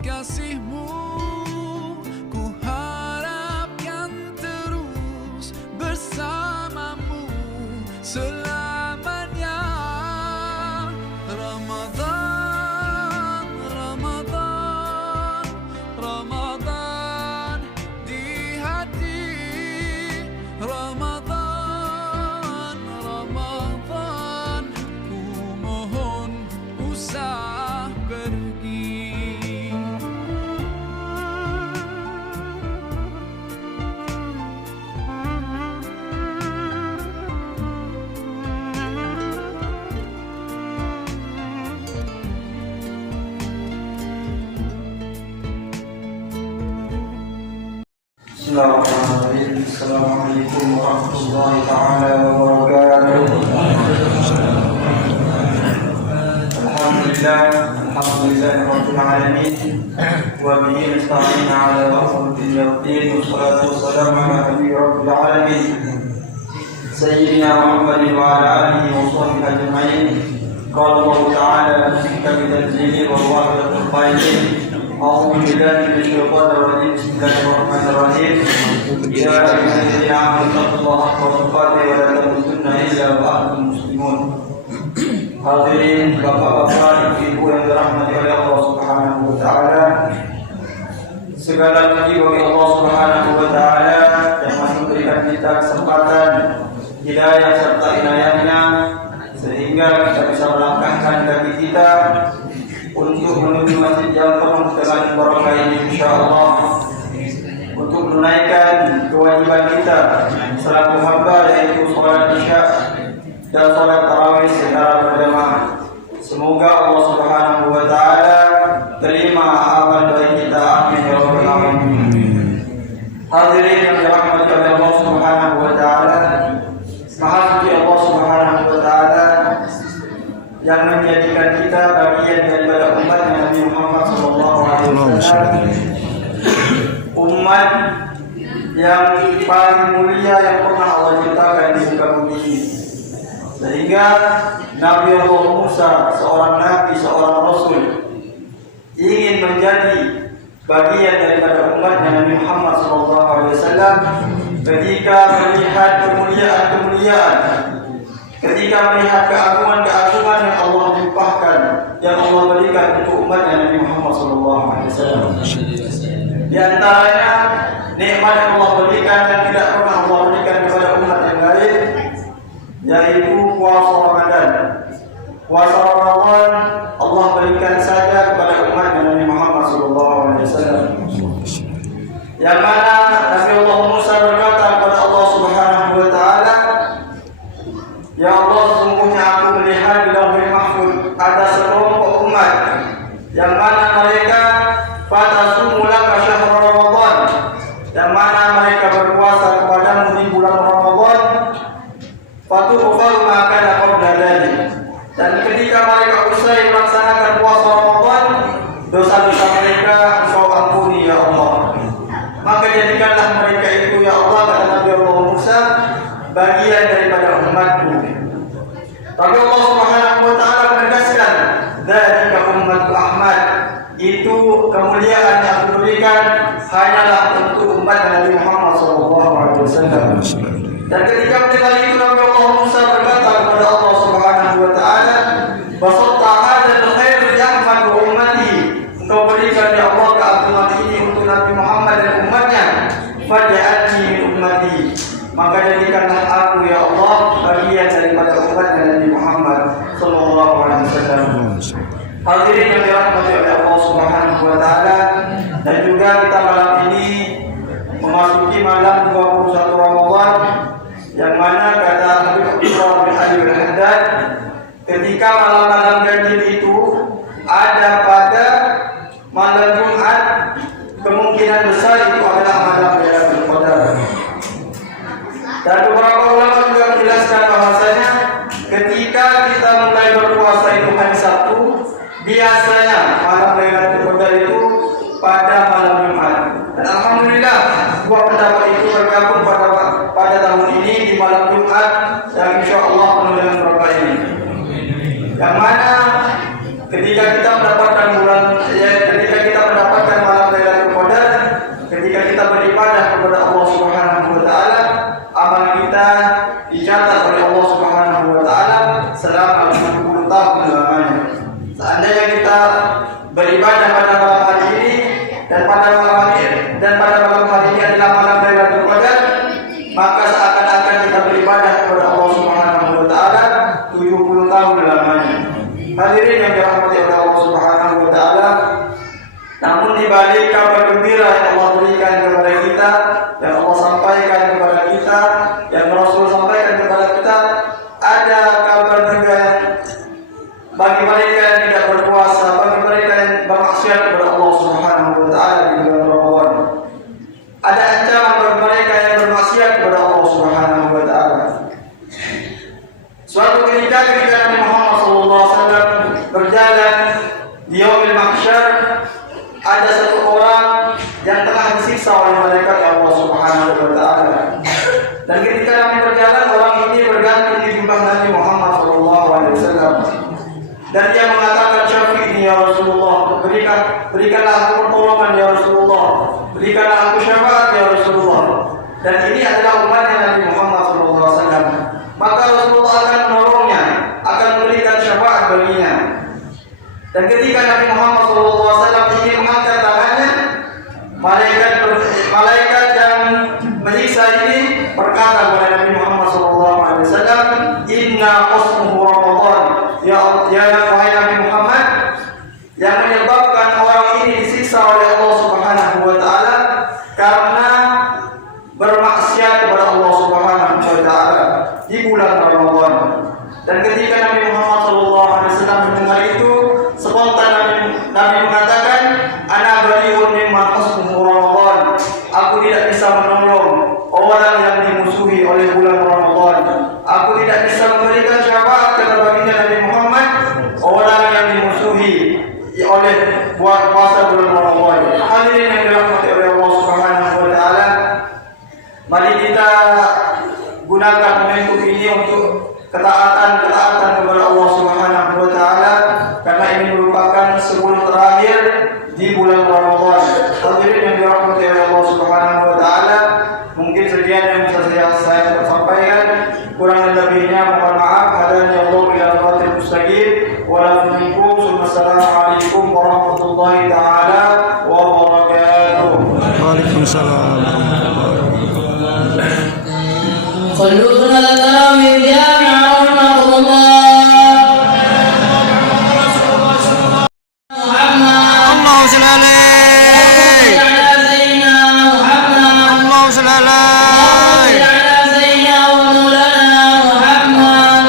kasih-Mu, ku harapkan terus bersamamu selamanya. Ramadan, Ramadan, Ramadan di hati. Ramadan, Ramadan, ku mohon usah pergi. Bismillahirrahmanirrahim. Assalamualaikum warahmatullahi ta'ala wabarakatuh. Alhamdulillah rabbil alamin wa bihi nasta'in ala umuri din wassalatu wassalamu ala nabiyyir rabbil alamin sayyidina Muhammadin wa ala alihi wa sahbihi ajma'in. Qala Allah ta'ala fi kitabih tanzili wa wa'datul qailin. أعوذ بالله من الشيطان الرجيم. بسم الله الرحمن الرحيم. يا أيها الذين آمنوا اتقوا الله حق تقاته ولا تموتن إلا وأنتم مسلمون. Hadirin bapak-bapak, ibu yang dirahmati oleh Allah Subhanahu wa taala. Segala puji bagi Allah Subhanahu wa taala yang masih memberikan kita kesempatan, hidayah serta inayahnya sehingga kita bisa melangkahkan kaki kita untuk menuju masjid yang penuh dengan barokah ini, insyaallah, untuk menunaikan kewajiban kita selaku hamba, yaitu salat Isya dan salat tarawih secara berjamaah. Semoga Allah Subhanahu wa taala terima amal baik kita, amin ya rabbal alamin. Hadirin yang dirahmati oleh Allah Subhanahu wa taala, Maha suci Allah Subhanahu wa taala yang menjadikan kita bagian daripada umat Nabi Muhammad SAW, umat yang paling mulia yang pernah Allah ciptakan di muka bumi ini. Sehingga Nabi Allah Musa, seorang nabi, seorang rasul, ingin menjadi bagian daripada umat Nabi Muhammad SAW ketika melihat kemuliaan-kemuliaan, ketika melihat keagungan-keagungan yang Allah limpahkan, yang Allah berikan untuk umat Nabi Muhammad SAW. Di antaranya nikmat yang Allah berikan dan tidak pernah Allah berikan kepada umat yang lain, yaitu puasa Ramadan. Puasa Ramadan Allah berikan saja kepada umat Nabi Muhammad SAW. Yang mana Nabi Allah Musa berkata kepada Allah Subhanahu wa taala, ya Allah, sesungguhnya aku melihat di Lauhul Mahfuz ada sekelompok umat yang mana mereka fatasumu laka syahr Ramadan, yang mana mereka berpuasa kepadamu di bulan Ramadan, fatughfar ma kana qabla dzalik, dan ketika mereka usai melaksanakan puasa Ramadan, dosa-dosa mereka Engkau ampuni ya Allah. Maka jadikanlah mereka itu ya Allah, kata Nabi Allah Musa, bagian daripada umatku. Tapi Allah Subhanahu wa taala menegaskan, dzalika ummatu Ahmad, itu kemuliaan yang aku berikan hanyalah untuk umat Nabi Muhammad SAW. Dan ketika mendengar itu, Nabi Allah Musa berkata kepada Allah Subhanahu wa taala, basatta hadzal khair li Ahmad wa ummati, engkau berikan ya Allah keagungan ini untuk Nabi Muhammad dan umatnya, faj'alni min ummati, maka jadikanlah aku ya Allah bagian daripada umat Nabi Muhammad sallallahu alaihi wasallam. Hadirin yang dirahmati oleh Allah Subhanahu wa taala, dan juga kita malam ini memasuki malam 21 Ramadan, yang mana kata Habib Abdullah bin Ali al-Haddad, ketika malam-malam ganjil itu ada pada malam Jumat, kemungkinan besar itu adalah malam Lailatul Qadar. Dan beberapa ulama juga menjelaskan bahwasanya ketika kita mulai berpuasa itu hari Sabtu, biasanya malam Lailatul Qadar itu pada malam Jumat. Dan alhamdulillah, dua pendapat itu bergabung pada tahun ini di malam Jumat, yang insyaallah penuh dengan berkah ini. Yang mana ketika kita mendapatkan bulan, ketika kita mendapatkan balik kabar gembira yang Allah berikan kepada kita, yang Allah sampaikan kepada kita, yang Rasul sampaikan kepada kita, ada kabar juga bagi mereka yang tidak berpuasa, bagi mereka yang bermaksiat kepada Allah Subhanahu wa taala di bulan Ramadan. Ada ancaman bagi mereka yang bermaksiat kepada Allah Subhanahu wa taala. Suatu ketika Nabi Muhammad SAW berjalan di yaumil mahsyar, ada satu orang yang telah disiksa oleh malaikat Allah Subhanahu wa taala. Dan ketika Nabi berjalan, orang ini bergantung di jubah Nabi Muhammad SAW. Dan dia mengatakan, "Syafi'i ya Rasulullah, berikanlah aku pertolongan ya Rasulullah, berikanlah aku syafaat ya Rasulullah." Dan ini adalah umatnya Nabi Muhammad SAW. Maka Rasulullah akan menolongnya, akan memberikan syafaat baginya. Dan ketika Nabi Muhammad SAW ingin mengangkat tangannya, malaikat yang menyiksa ini berkata kepada Nabi Muhammad SAW, "Inna qasmuhu Ramadan." Ya wahai Nabi Muhammad, yang menyebabkan orang ini disiksa oleh Allah Subhanahu wa taala karena bermaksiat kepada Allah Subhanahu wa taala di bulan Ramadan. Dan ketika Nabi Muhammad SAW mendengar itu, spontan Nabi mengatakan, "Ana bari'un mimman qasmuhu Ramadan." Aku tidak bisa menolong orang yang dimusuhi oleh bulan Ramadan. Aku tidak bisa memberikan syafaat kepada baginda Nabi Muhammad, orang yang dimusuhi oleh buat puasa bulan Ramadan. Hadirin yang dirahmati oleh Allah Subhanahu wa taala, mari kita gunakan momentum ini untuk ketaatan kepada Allah Subhanahu wa taala, karena ini merupakan 10 terakhir di bulan Ramadan. Hadirin yang dirahmati oleh Allah Subhanahu wa taala, mungkin sekian yang bisa saya sampaikan. Kurang lebihnya mohon maaf. Hadani Allah ila siratal mustaqim wa la minkum. Wassalamualaikum warahmatullahi taala wabarakatuh. Waalaikumsalam. صلوا على التراويح الجامعة رحمكم الله. اللهم صل عليه. على سيدنا محمد. اللهم صل عليه. على سيدنا ومولانا محمد.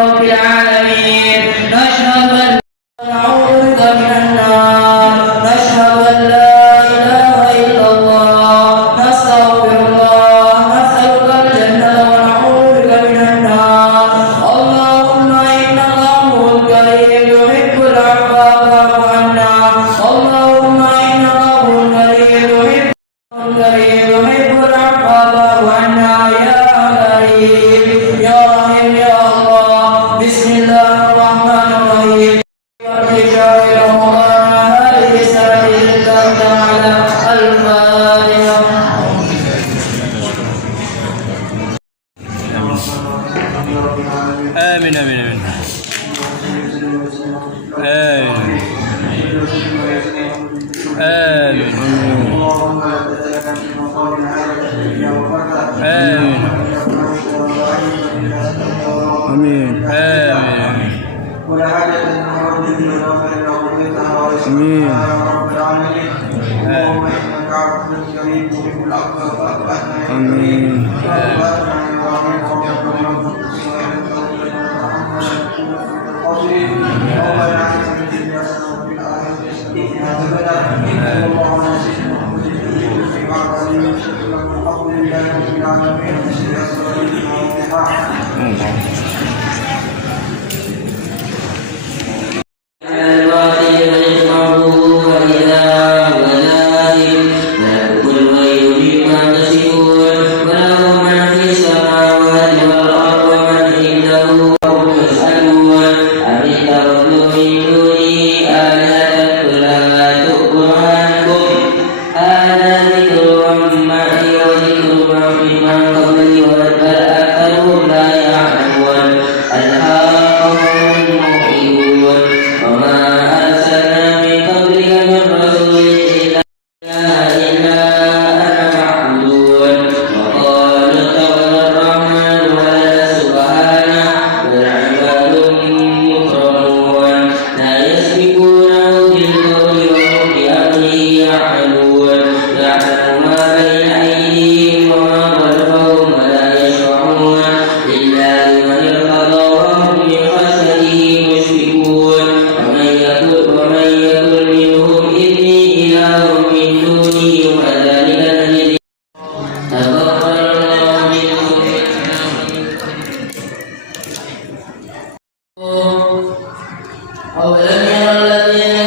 رب العالمين. نشهد أن نعوذ بك من شهر رمضان هذه السنة لله تعالى. الفاتحة. آمين آمين آمين آمين اللهم لا تجعلنا في مصابنا هذا الدنيا وفرحا. آمين آمين آمين ولا حاجة من حوائج الدنيا وآخرة وقضيتها آمين. ورزقنا يا رب العالمين. اللهم إنك عبد كريم تحب العفو فاعف عنا يا آمين. كريم. وآتنا يا رحيم ويغفر لنا اللهم لا عز من الدنيا وفي الآخرة أبدا. اللهم نسينا في بعض الحمد لله رب العالمين. أولم يرى الذين